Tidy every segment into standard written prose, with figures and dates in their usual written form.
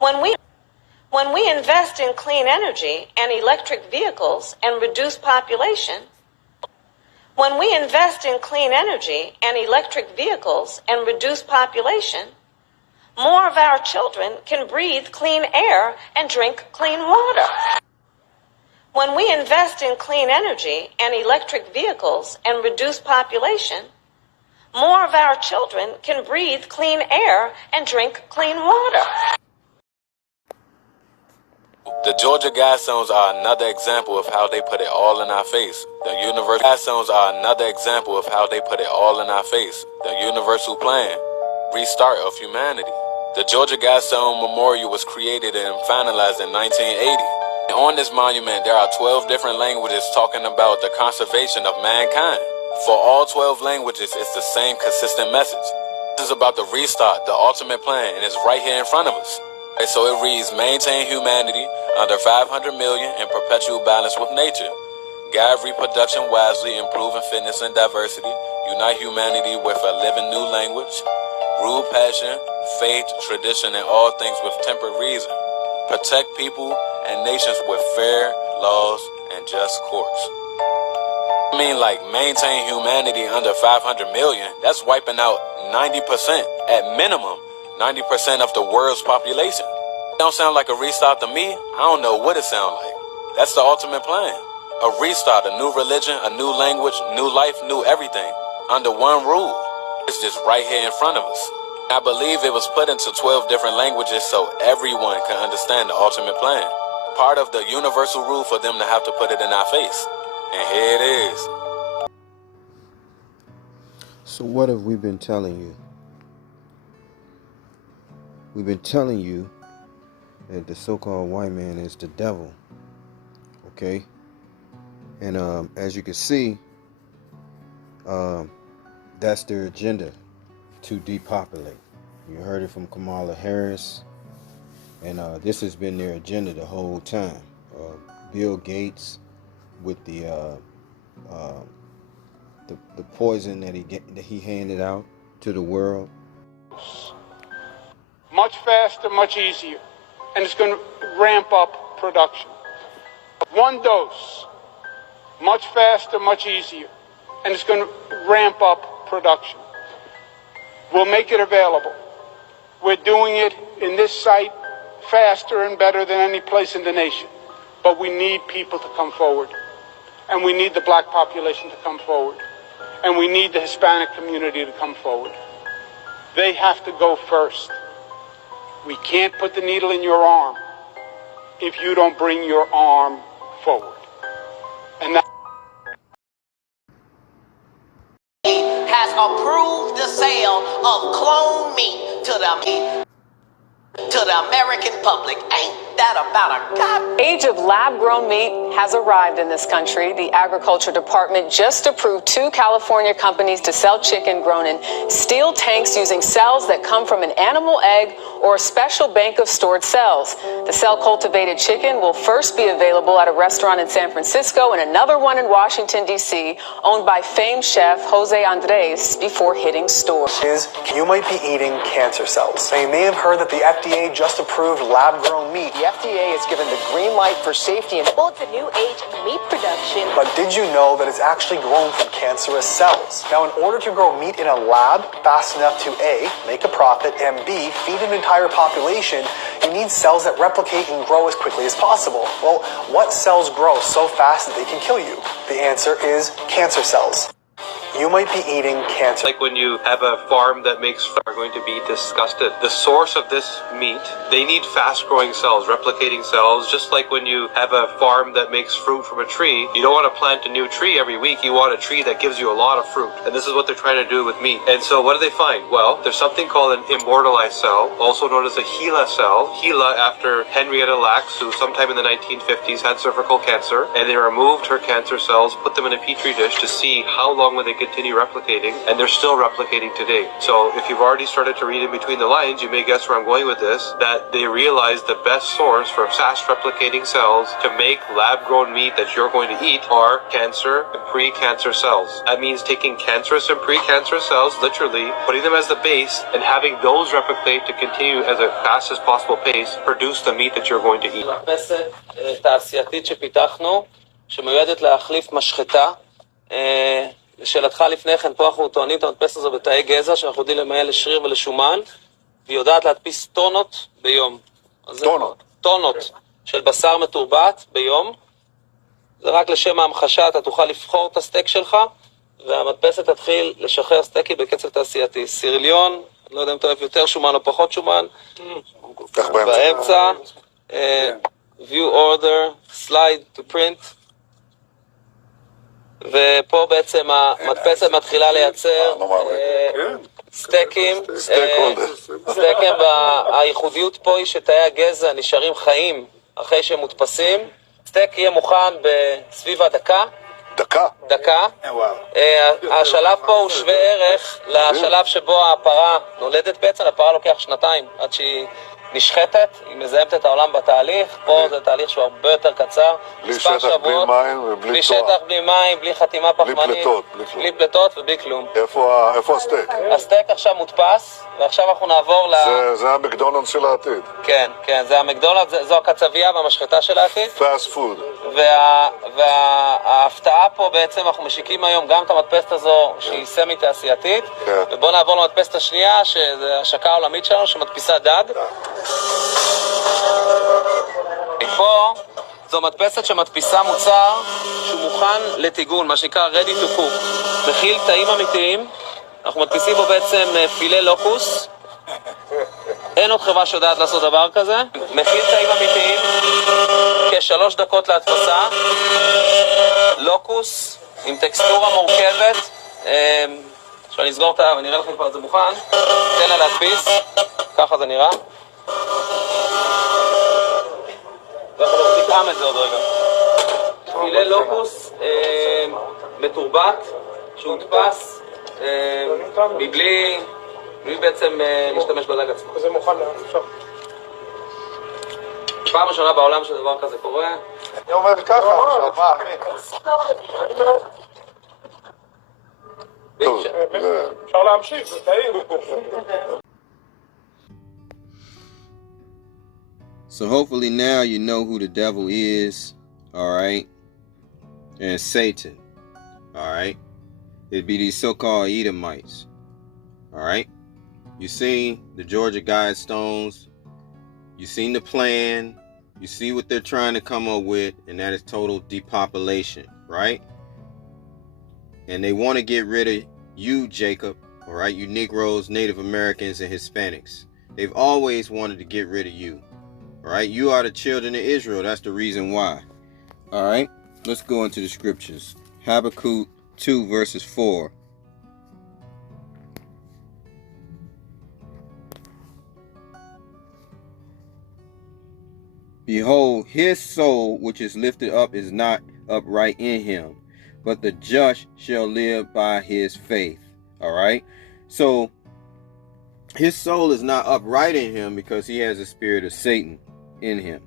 When we invest in clean energy and electric vehicles and reduce population, when we invest in clean energy and electric vehicles and reduce population, more of our children can breathe clean air and drink clean water. When we invest in clean energy and electric vehicles and reduce population, more of our children can breathe clean air and drink clean water. The Georgia Guidestones are another example of how they put it all in our face. The Universal Guidestones are another example of how they put it all in our face. The Universal Plan, restart of humanity. The Georgia Guidestone Memorial was created and finalized in 1980. And on this monument, there are 12 different languages talking about the conservation of mankind. For all 12 languages, it's the same consistent message. This is about the restart, the ultimate plan, and it's right here in front of us. And so it reads, maintain humanity under 500 million in perpetual balance with nature. Guide reproduction wisely, improving fitness and diversity. Unite humanity with a living new language. Rule passion, faith, tradition, and all things with tempered reason. Protect people and nations with fair laws and just courts. I mean, like, maintain humanity under 500 million. That's wiping out 90%, at minimum, 90% of the world's population. It don't sound like a restart to me. I don't know what it sounds like. That's the ultimate plan. A restart, a new religion, a new language, new life, new everything, under one rule. It's just right here in front of us. I believe it was put into 12 different languages so everyone can understand the ultimate plan. Part of the universal rule for them to have to put it in our face. And here it is. So what have we been telling you? We've been telling you that the so-called white man is the devil. Okay? And as you can see, that's their agenda, to depopulate. You heard it from Kamala Harris. And this has been their agenda the whole time. Bill Gates with the poison that he handed out to the world. Much faster, much easier, and it's going to ramp up production. One dose, much faster, much easier, and it's going to ramp up production. We'll make it available. We're doing it in this site faster and better than any place in the nation. But we need people to come forward. And we need the black population to come forward. And we need the Hispanic community to come forward. They have to go first. We can't put the needle in your arm if you don't bring your arm forward. And that has approved the sale of clone meat to the American public. Ain't that about a god? Age of lab-grown meat has arrived in this country. The Agriculture Department just approved 2 California companies to sell chicken grown in steel tanks using cells that come from an animal egg or a special bank of stored cells. The cell-cultivated chicken will first be available at a restaurant in San Francisco and another one in Washington, D.C., owned by famed chef Jose Andres, before hitting stores. You might be eating cancer cells. Now, you may have heard that the FDA just approved lab-grown meat. The FDA has given the green light for safety and it's a new age meat production. But did you know that it's actually grown from cancerous cells? Now, in order to grow meat in a lab fast enough to A, make a profit, and B, feed an entire population, you need cells that replicate and grow as quickly as possible. Well, what cells grow so fast that they can kill you? The answer is cancer cells. You might be eating cancer. Like when you have a farm that makes are going to be disgusted. The source of this meat, they need fast-growing cells, replicating cells, just like when you have a farm that makes fruit from a tree. You don't want to plant a new tree every week. You want a tree that gives you a lot of fruit. And this is what they're trying to do with meat. And so what do they find? Well, there's something called an immortalized cell, also known as a HeLa cell. HeLa after Henrietta Lacks, who sometime in the 1950s had cervical cancer, and they removed her cancer cells, put them in a petri dish to see how long would they continue replicating, and they're still replicating today. So if you've already started to read in between the lines, you may guess where I'm going with this, that they realize the best source for fast replicating cells to make lab-grown meat that you're going to eat are cancer and pre-cancer cells. That means taking cancerous and pre-cancerous cells, literally, putting them as the base, and having those replicate to continue at the fastest possible pace, produce the meat that you're going to eat. תעשייתית שפיתחנו, שמיועדת להחליף משחטה. לשאלתך לפני כן, פה אנחנו טוענים את המדפסת הזו בתאי גזע, שאנחנו יודעים למיין לשריר ולשומן, והיא יודעת להדפיס טונות ביום. טונות של בשר מתורבת ביום. זה רק לשם ההמחשה, אתה תוכל לבחור את הסטייק שלך, והמדפסת תתחיל לשחרר סטייקים בקצב תעשייתי. סירליון, לא יודע אם אתה אוהב יותר שומן או פחות שומן. באמצע. view order, slide to print, ופה בעצם המדפסת מתחילה לייצר סטייקים. סטייקים, הייחודיות פה היא שתאי הגזע נשארים חיים אחרי שהם מודפסים. סטייק יהיה מוכן בסביב הדקה. דקה. השלב פה הוא שווה ערך לשלב שבו הפרה נולדת בעצם. הפרה לוקח 2 עד שהיא נשחטת, היא מזהמת את העולם בתהליך. פה זה תהליך שהוא הרבה יותר קצר, מספר שבועות, בלי שטח, בלי מים, בלי חתימה פחמנית, בלי פלטות ובלי כלום. איפה הסטייק? הסטייק עכשיו מודפס, ועכשיו אנחנו נעבור זה המקדונלדס של העתיד. כן, כן, זה המקדונלדס, זו הקצבייה והמשחטה של העתיד. פאסט פוד. וההפתעה פה בעצם, אנחנו משיקים היום גם את המדפסת הזו שהיא סמי תעשייתית, ובואו נעבור למדפסת השנייה, שזה השקה העולמית שלנו, שמדפיסה דג. פה זו מדפסת שמדפיסה מוצר שהוא מוכן לטיגון, מה שנקרא ready to cook. מכיל תאים אמיתיים, אנחנו מדפיסים בו בעצם פילה לוקוס. אין עוד חברה שיודעת לעשות דבר כזה. מכיל תאים אמיתיים, כ3 דקות להדפסה. לוקוס עם טקסטורה מורכבת. עכשיו אני אסגור אותה ונראה לכם כבר את זה מוכן. תן לה להדפיס, ככה זה נראה. ואנחנו נתאם את זה עוד רגע. פילה לוקוס מתורבת, שהודפס מבלי בעצם להשתמש בדג עצמו. זה מוכן עכשיו. פעם ראשונה בעולם שדבר כזה קורה. אני אומר ככה, עכשיו מה? טוב, אפשר להמשיך, זה טעים. So hopefully now you know who the devil is, all right, and Satan, all right. It'd be these so-called Edomites, all right. You seen the Georgia Guidestones, you seen the plan, you see what they're trying to come up with, and that is total depopulation, right? And they want to get rid of you, Jacob, all right, you Negroes, Native Americans, and Hispanics. They've always wanted to get rid of you. All right, you are the children of Israel. That's the reason why. All right, let's go into the scriptures. Habakkuk 2 verses 4. Behold, his soul which is lifted up is not upright in him, but the just shall live by his faith. All right, so his soul is not upright in him because he has a spirit of Satan in him.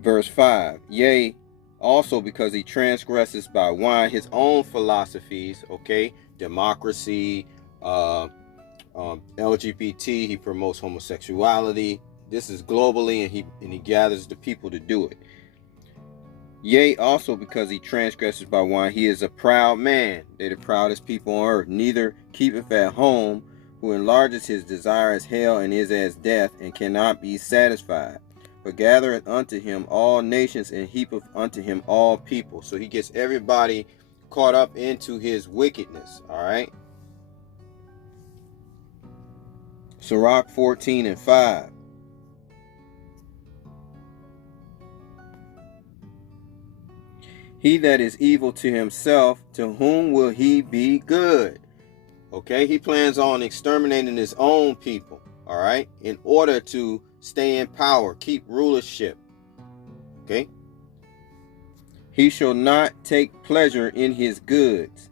Verse 5, yea, also because he transgresses by wine his own philosophies, okay, democracy, LGBT, he promotes homosexuality. This is globally, and he gathers the people to do it. Yea, also because he transgresses by wine, he is a proud man. They're the proudest people on earth. Neither keepeth at home, who enlarges his desire as hell, and is as death, and cannot be satisfied. But gathereth unto him all nations, and heapeth unto him all people. So he gets everybody caught up into his wickedness. All right. Sirach 14 and 5. He that is evil to himself, to whom will he be good? Okay, he plans on exterminating his own people, all right, in order to stay in power, keep rulership. Okay. He shall not take pleasure in his goods,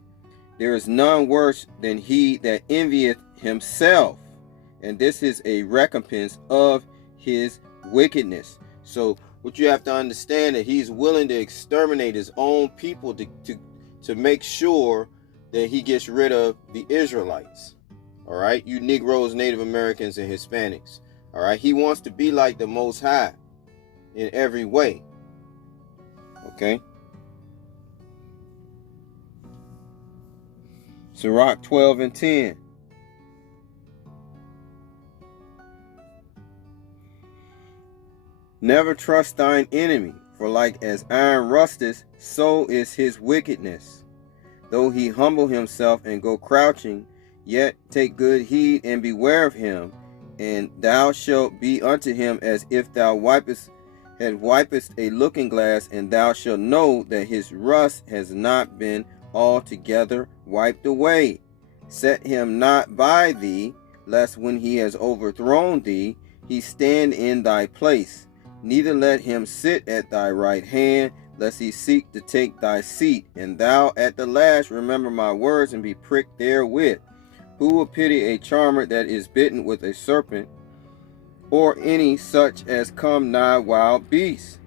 There is none worse than he that envieth himself, and this is a recompense of his wickedness. So what you have to understand, that he's willing to exterminate his own people to make sure that he gets rid of the Israelites. All right, you Negroes, Native Americans, and Hispanics. All right, he wants to be like the Most High in every way. Okay. Sirach 12 and 10. Never trust thine enemy, for like as iron rusteth, so is his wickedness. Though he humble himself and go crouching, yet take good heed and beware of him, and thou shalt be unto him as if thou wipest a looking glass, and thou shalt know that his rust has not been altogether wiped away. Set him not by thee, lest when he has overthrown thee, he stand in thy place. Neither let him sit at thy right hand, lest he seek to take thy seat. And thou at the last remember my words, and be pricked therewith. Who will pity a charmer that is bitten with a serpent, or any such as come nigh wild beasts?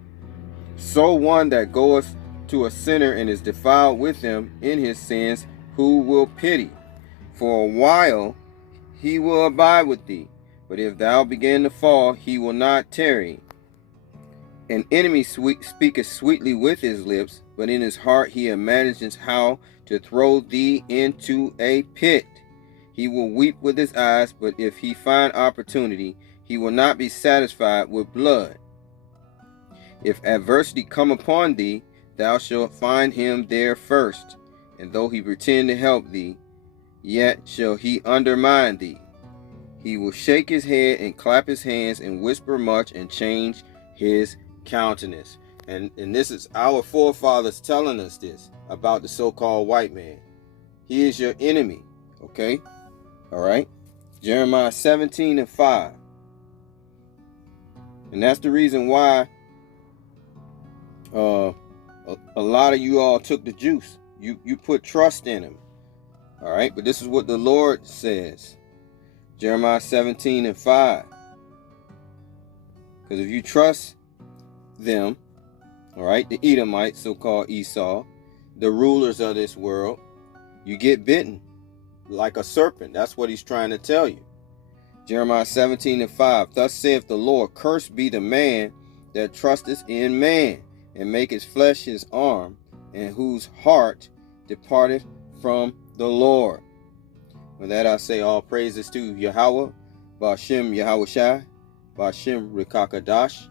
So one that goeth to a sinner and is defiled with him in his sins, who will pity? For a while he will abide with thee, but if thou begin to fall, he will not tarry. An enemy speaketh sweetly with his lips, but in his heart he imagines how to throw thee into a pit. He will weep with his eyes, but if he find opportunity, he will not be satisfied with blood. If adversity come upon thee, thou shalt find him there first, and though he pretend to help thee, yet shall he undermine thee. He will shake his head and clap his hands and whisper much and change his countenance. And this is our forefathers telling us this about the so-called white man. He is your enemy. Okay? All right? Jeremiah 17 and 5. And that's the reason why a lot of you all took the juice. You put trust in him. All right? But this is what the Lord says. Jeremiah 17 and 5. Because if you trust them, all right, the Edomites, so-called Esau, the rulers of this world, you get bitten like a serpent. That's what he's trying to tell you. Jeremiah 17 and 5. Thus saith the Lord, cursed be the man that trusteth in man, and maketh flesh his arm, and whose heart departeth from the Lord. With that I say all praises to Yahweh, Ba'ashem Yahushai, Ba'ashem Rikakadash.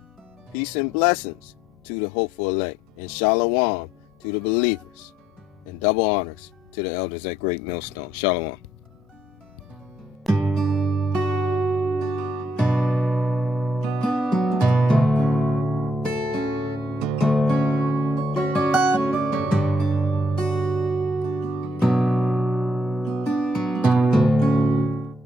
Peace and blessings to the hopeful elect, and shalom to the believers, and double honors to the elders at Great Millstone. Shalom.